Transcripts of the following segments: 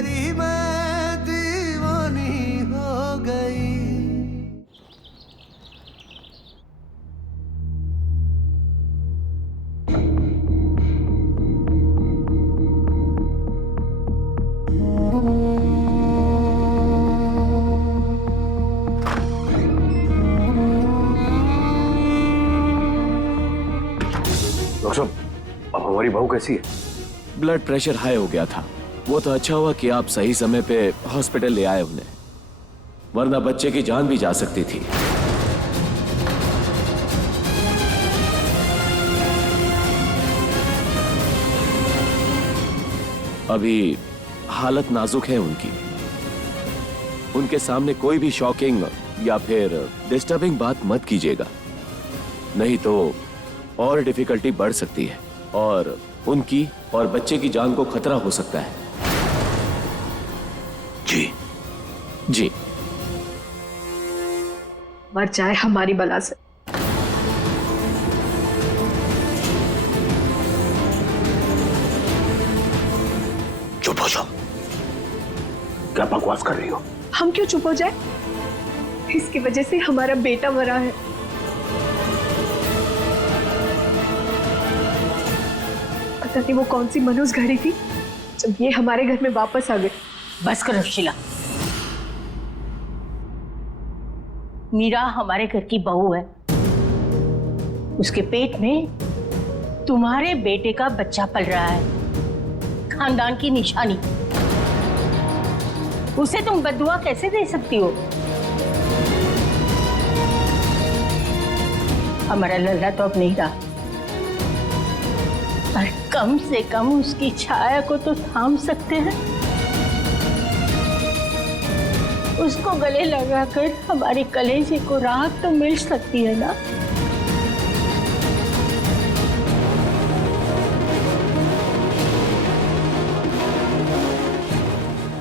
तेरी मैं दीवानी हो गई। डॉक्टर साहब, अब हमारी बहू कैसी है? ब्लड प्रेशर हाई हो गया था। वो तो अच्छा हुआ कि आप सही समय पे हॉस्पिटल ले आए उन्हें, वरना बच्चे की जान भी जा सकती थी। अभी हालत नाजुक है उनकी। उनके सामने कोई भी शॉकिंग या फिर डिस्टर्बिंग बात मत कीजिएगा, नहीं तो और डिफिकल्टी बढ़ सकती है और उनकी और बच्चे की जान को खतरा हो सकता है। जी जी। मर जाए हमारी बला से। चुप हो जाओ। क्या बकवास कर रही हो? हम क्यों चुप हो जाए? इसकी वजह से हमारा बेटा मरा है। पता नहीं वो कौन सी मनोज घड़ी थी जब ये हमारे घर में वापस आ गए। बस करो शीला। मीरा हमारे घर की बहू है। उसके पेट में तुम्हारे बेटे का बच्चा पल रहा है, खानदान की निशानी। उसे तुम बददुआ कैसे दे सकती हो? हमारा लल्ला तो अब नहीं रहा, पर कम से कम उसकी छाया को तो थाम सकते हैं। उसको गले लगाकर हमारे कलेजे को राहत तो मिल सकती है ना।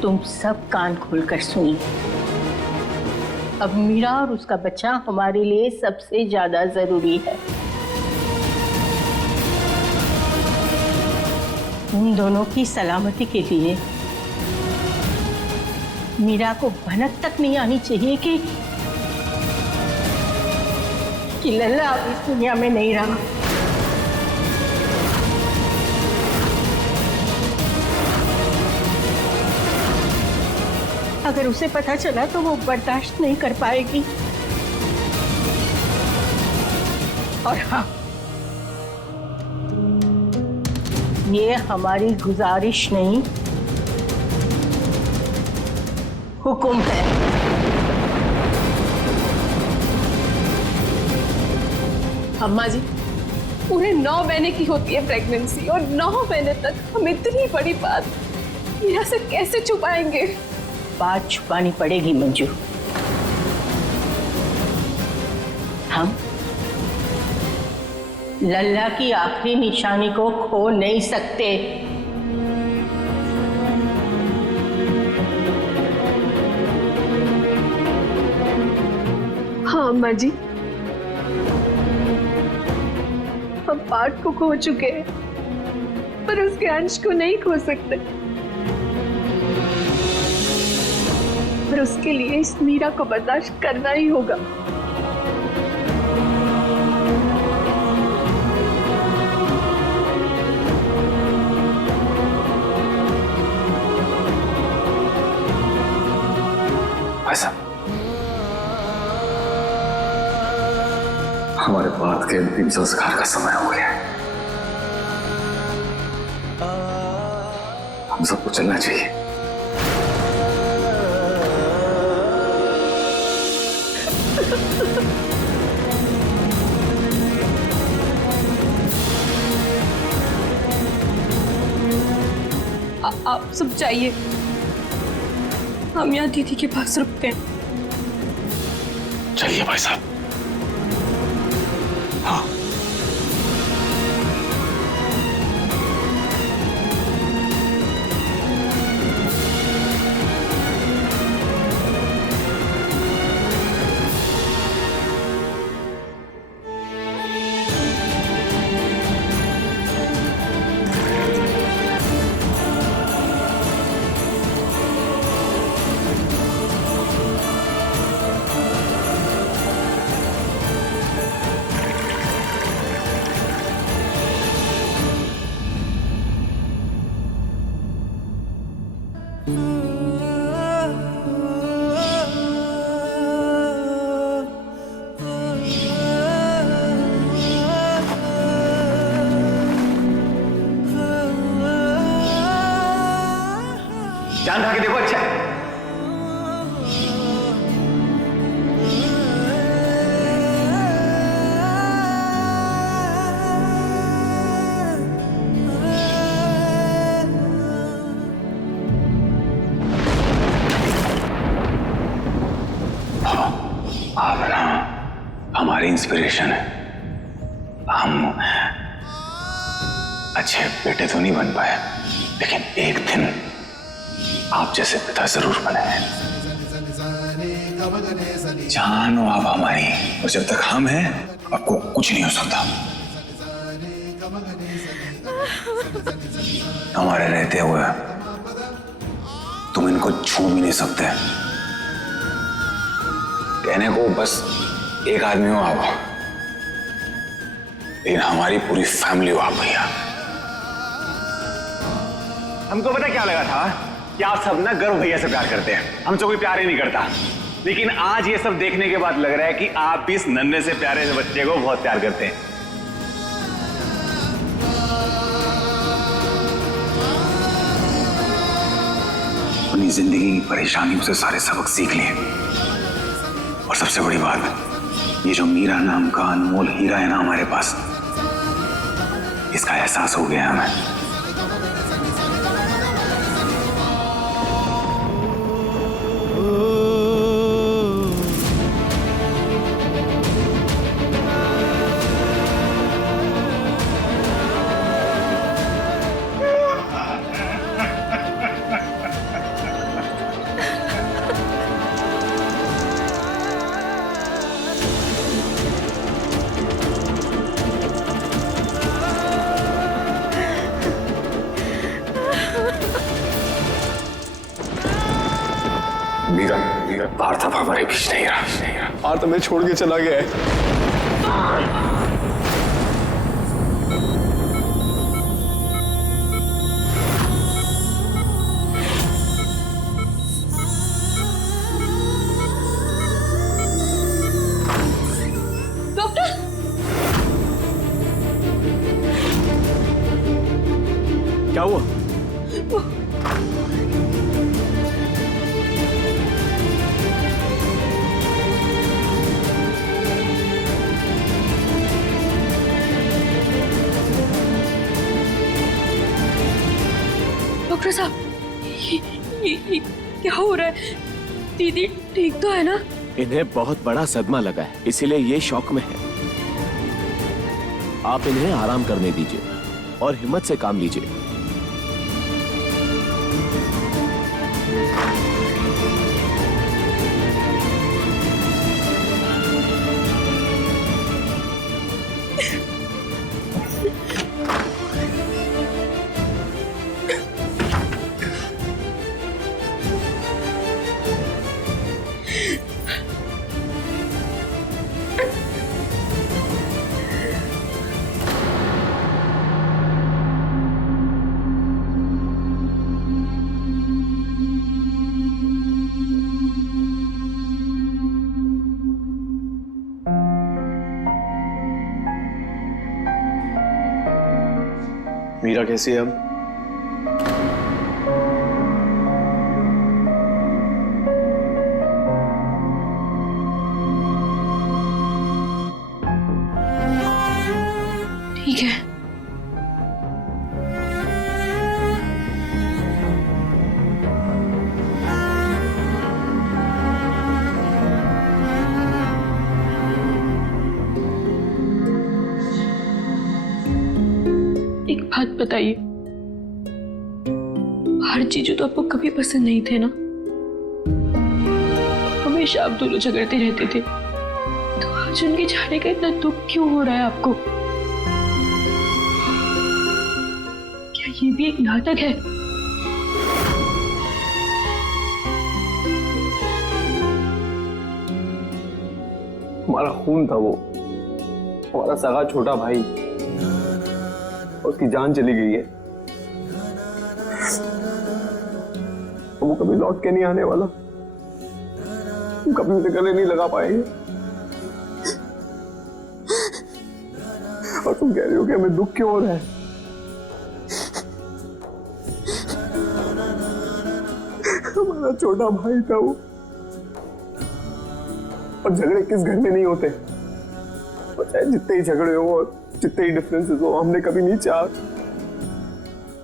तुम सब कान खोलकर सुनिए। अब मीरा और उसका बच्चा हमारे लिए सबसे ज्यादा जरूरी है। उन दोनों की सलामती के लिए मीरा को भनक तक नहीं आनी चाहिए कि लल्ला अब इस दुनिया में नहीं रहा। अगर उसे पता चला तो वो बर्दाश्त नहीं कर पाएगी। और हाँ, ये हमारी गुजारिश नहीं, हुक्म है। अम्मा जी, पूरे 9 महीने की होती है प्रेगनेंसी और 9 महीने तक हम इतनी बड़ी बात मीरा से कैसे छुपाएंगे? बात छुपानी पड़ेगी मंजू। हम लल्ला की आखिरी निशानी को खो नहीं सकते। हाँ अम्मा जी, हम पार्थ को खो चुके हैं, पर उसके अंश को नहीं खो सकते। पर उसके लिए इस मीरा को बर्दाश्त करना ही होगा। ऐसा हमारे बात के अंतिम संस्कार का समय हो गया है। हम सबको चलना चाहिए। आप सब जाइए, हम यहाँ दीदी के पास रुकते हैं। चलिए भाई साहब। हाँ। जान खा के देखो। अच्छा आप ना हमारी इंस्पिरेशन है। हम अच्छे बेटे तो नहीं बन पाए, लेकिन एक दिन आप जैसे पिता जरूर बने। जान हो आप हमारी, और जब तक हम हैं आपको कुछ नहीं हो सकता। हमारे रहते हुए तुम इनको छू भी नहीं सकते। कहने को बस एक आदमी हो आप, लेकिन हमारी पूरी फैमिली हो आप भैया। हमको पता क्या लगा था कि आप सब ना गर्व भैया से प्यार करते हैं, हमसे कोई प्यार ही नहीं करता। लेकिन आज ये सब देखने के बाद लग रहा है कि आप भी इस नन्हे से प्यारे से बच्चे को बहुत प्यार करते हैं। अपनी जिंदगी की परेशानियों से सारे सबक सीख लिए, और सबसे बड़ी बात, ये जो मीरा नाम का अनमोल हीरा है ना हमारे पास, इसका एहसास हो गया हमें। मीरा पार्थव हमारे बीच नहीं रहा। पार्थ हमें छोड़ के चला गया है। डॉक्टर, क्या हुआ? डॉक्टर साहब, ये क्या हो रहा है? दीदी ठीक तो है ना? इन्हें बहुत बड़ा सदमा लगा है, इसीलिए ये शॉक में है। आप इन्हें आराम करने दीजिए और हिम्मत से काम लीजिए। मीरा कैसी है अब? ठीक है। एक बात बताइए, हर चीज तो आपको कभी पसंद नहीं थे ना? हमेशा आप दोनों झगड़ते रहते थे, तो आज उनके जाने का इतना दुख क्यों हो रहा है आपको? क्या ये भी एक नाटक है? हमारा खून था वो, हमारा सगा छोटा भाई, उसकी जान चली गई है। वो कभी लौट के नहीं आने वाला, हम कभी उसे गले नहीं लगा पाएंगे। और तुम कह रही हो कि हमें दुख क्यों हो रहा है? हमारा छोटा भाई था वो, और झगड़े किस घर में नहीं होते। और चाहे जितने ही झगड़े हो और जितने ही डिफरेंसेस हो, हमने कभी नहीं चाहा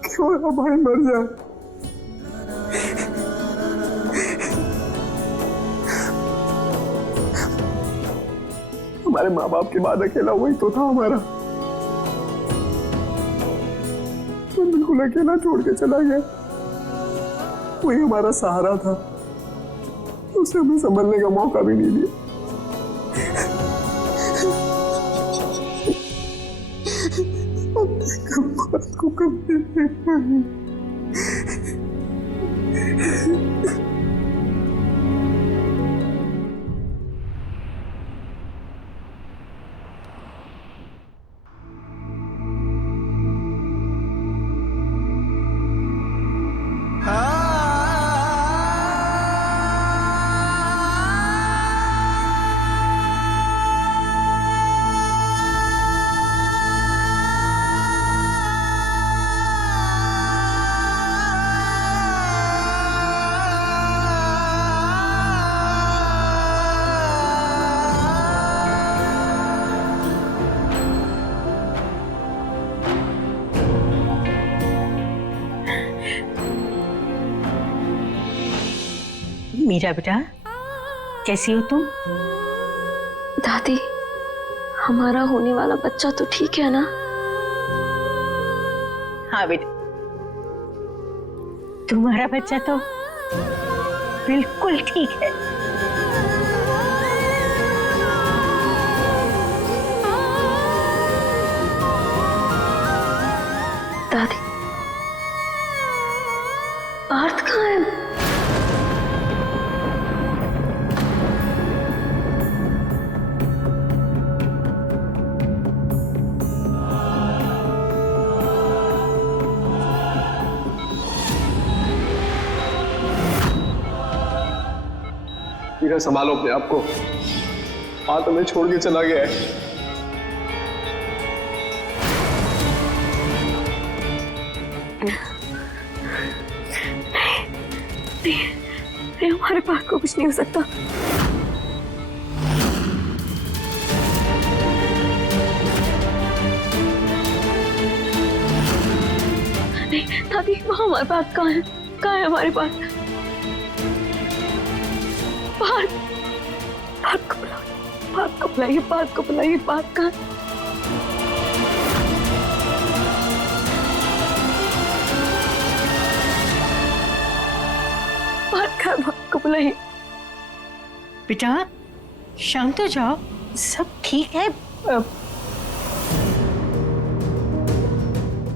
कि हमारा भाई मर जाए। हमारे माँ बाप के बाद अकेला वही तो था हमारा। तो बिल्कुल अकेला छोड़ के चला गया। वही हमारा सहारा था, उसे हमें संभलने का मौका भी नहीं दिया। को कभी मीरा बेटा, कैसी हो तुम? दादी, हमारा होने वाला बच्चा तो ठीक है ना? हाँ बेटा, तुम्हारा बच्चा तो बिल्कुल ठीक है। दादी, पार्थ कहाँ है? मीरा, संभालो अपने आप को। हाथ हमें छोड़ के चला गया है। नहीं, हमारे पास को कुछ नहीं हो सकता। नहीं दादी, वहाँ हमारे पास कहाँ है? कहाँ है हमारे पास? पार्थ को बुलाइए, पार्थ को बुलाइए। पार्थ कहाँ? पार्थ को बुलाइए। बेटा शांत हो जाओ, सब ठीक है।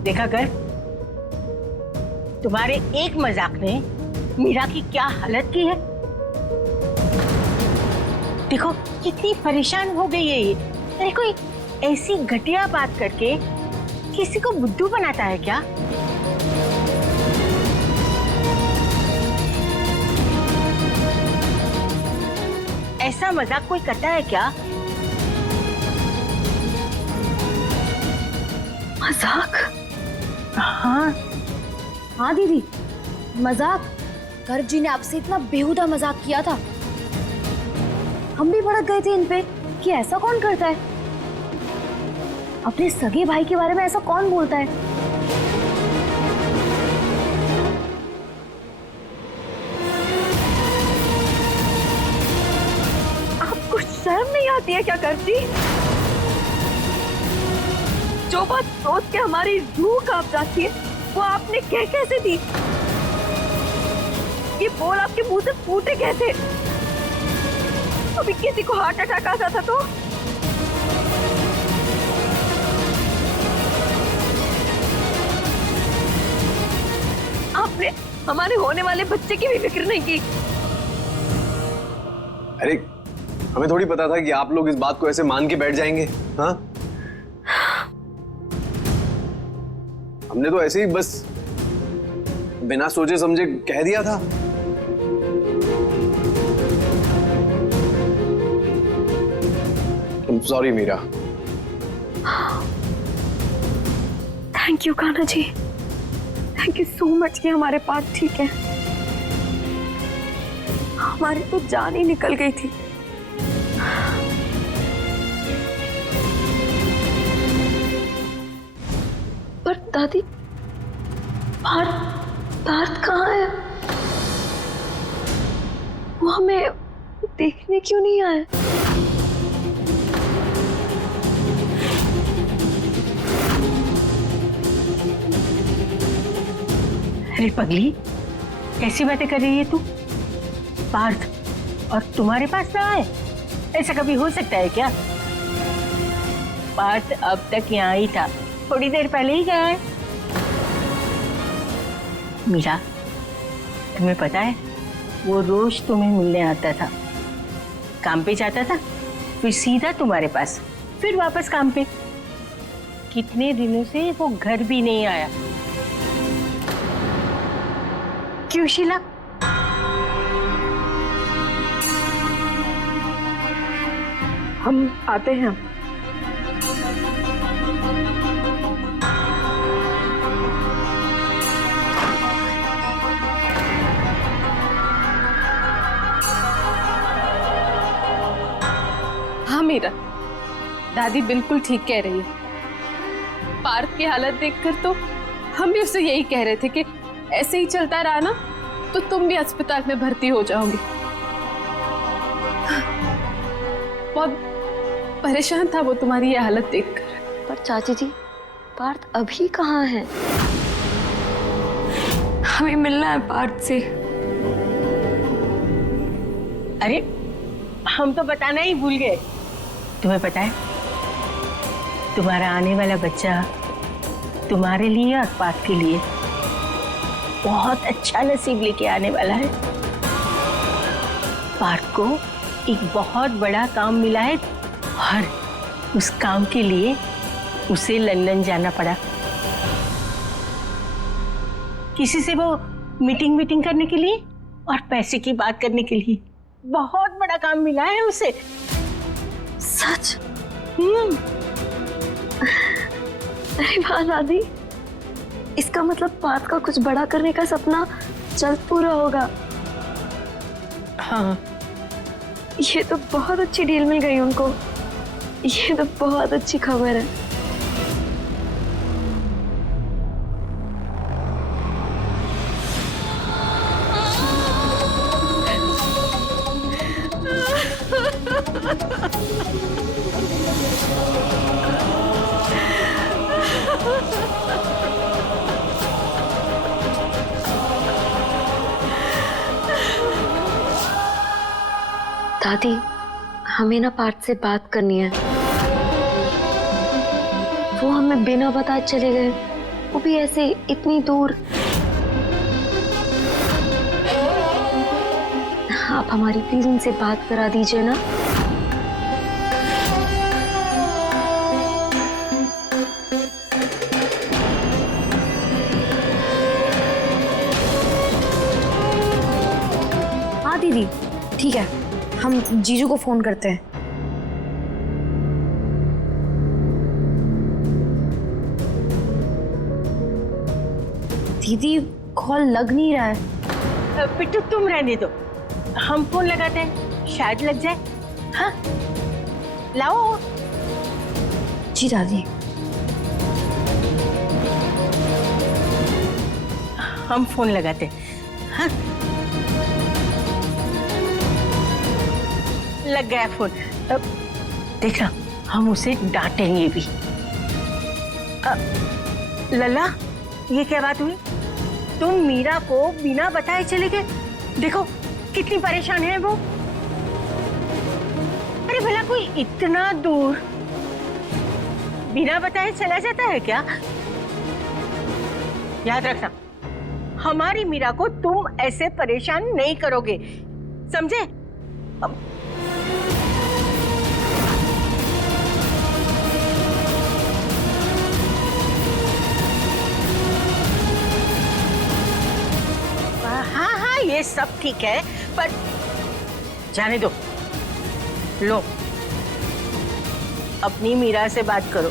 देखा कर, तुम्हारे एक मजाक ने मीरा की क्या हालत की है। देखो कितनी परेशान हो गई है ये। अरे कोई ऐसी घटिया बात करके किसी को बुद्धू बनाता है क्या? ऐसा मजाक कोई करता है क्या? मजाक? हाँ हाँ दीदी, मजाक। गर्ग जी ने आपसे इतना बेहुदा मजाक किया था, हम भी भड़क गए थे इन पे कि ऐसा कौन करता है। अपने सगे भाई के बारे में ऐसा कौन बोलता है? आपको शर्म नहीं आती है क्या गर्ग जी? जो बात सोच के हमारी रूह कांप जाती है वो आपने कह कैसे दी? ये बोल आपके मुंह से फूटे कैसे? अभी किसी को हार्ट अटैक आ जाता तो? आपने हमारे होने वाले बच्चे की भी फिक्र नहीं की। अरे हमें थोड़ी पता था कि आप लोग इस बात को ऐसे मान के बैठ जाएंगे। हाँ, हमने तो ऐसे ही बस बिना सोचे समझे कह दिया था। Sorry Meera. Thank you Kanha ji, thank you so much कि हमारे पास ठीक है। हमारी तो जान ही निकल गई थी। पर दादी, पार्थ कहाँ है? वो हमें देखने क्यों नहीं आए? अरे पगली, कैसी बातें कर रही है तू? पार्थ और तुम्हारे पास ना आए, ऐसा कभी हो सकता है क्या? पार्थ अब तक यहाँ ही था, थोड़ी देर पहले ही गया है। मीरा, तुम्हें पता है वो रोज तुम्हें मिलने आता था, काम पे जाता था, फिर सीधा तुम्हारे पास, फिर वापस काम पे। कितने दिनों से वो घर भी नहीं आया। क्यों शीला? हम आते हैं। हाँ मीरा, दादी बिल्कुल ठीक कह रही है। पार्थ की हालत देखकर तो हम भी उससे यही कह रहे थे कि ऐसे ही चलता रहा ना तो तुम भी अस्पताल में भर्ती हो जाओगे। बहुत परेशान था वो तुम्हारी ये हालत देखकर। पर चाची जी, पार्थ अभी कहाँ है? हमें मिलना है पार्थ से। अरे हम तो बताना ही भूल गए। तुम्हें पता है तुम्हारा आने वाला बच्चा तुम्हारे लिए और पार्थ के लिए बहुत अच्छा नसीब लेके आने वाला है। पार्थ को एक बहुत बड़ा काम मिला है और उस काम के लिए उसे लंदन जाना पड़ा। किसी से वो मीटिंग करने के लिए और पैसे की बात करने के लिए। बहुत बड़ा काम मिला है उसे। सच? अरे वाह दादी, इसका मतलब पार्थ का कुछ बड़ा करने का सपना जल्द पूरा होगा। हाँ, ये तो बहुत अच्छी डील मिल गई उनको। ये तो बहुत अच्छी खबर है। दादी, हमें ना पार्थ से बात करनी है। वो हमें बिना बताए चले गए, वो भी ऐसे इतनी दूर। आप हमारी प्लीज उनसे बात करा दीजिए ना। हाँ दीदी, ठीक है, हम जीजू को फोन करते हैं। दीदी कॉल लग नहीं रहा है। पिट्टू तुम रहने दो, हम फोन लगाते हैं, शायद लग जाए। हाँ लाओ। जी दादी। हम फोन लगाते हैं। हाँ लग गया फोन। अब देखना, हम उसे डांटेंगे भी। लला, ये क्या बात हुई? तुम मीरा को बिना बताए चले गए। देखो कितनी परेशान है वो। अरे भला कोई इतना दूर बिना बताए चला जाता है क्या? याद रखना, हमारी मीरा को तुम ऐसे परेशान नहीं करोगे, समझे? हाँ, ये सब ठीक है, पर जाने दो। लो, अपनी मीरा से बात करो।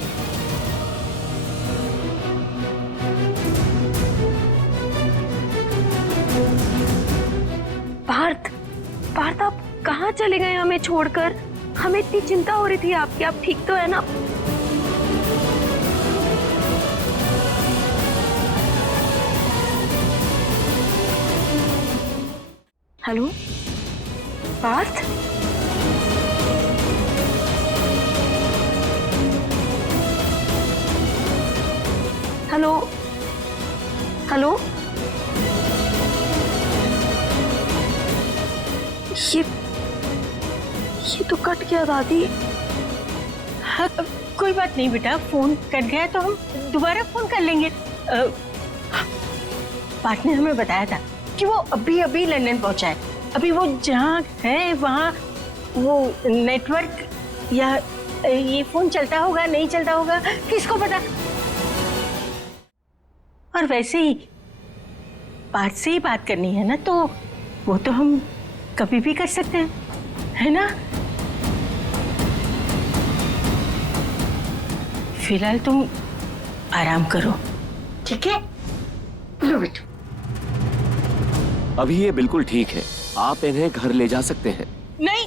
पार्थ, पार्थ आप कहाँ चले गए हमें छोड़कर? हमें इतनी चिंता हो रही थी आपकी, आप ठीक तो है ना? हेलो पार्थ, हेलो हेलो, ये तो कट गया दादी। हाँ, कोई बात नहीं बेटा, फोन कट गया तो हम दोबारा फोन कर लेंगे। पार्थ ने हमें बताया था कि वो अभी अभी लंदन पहुंचा है। अभी वो जहाँ है वहाँ वो नेटवर्क या ये फोन चलता होगा नहीं चलता होगा, किसको पता। और वैसे ही पार्थ से ही बात करनी है ना, तो वो तो हम कभी भी कर सकते हैं, है ना? फिलहाल तुम आराम करो, ठीक है? लो बेटू। अभी ये बिल्कुल ठीक है, आप इन्हें घर ले जा सकते हैं। नहीं,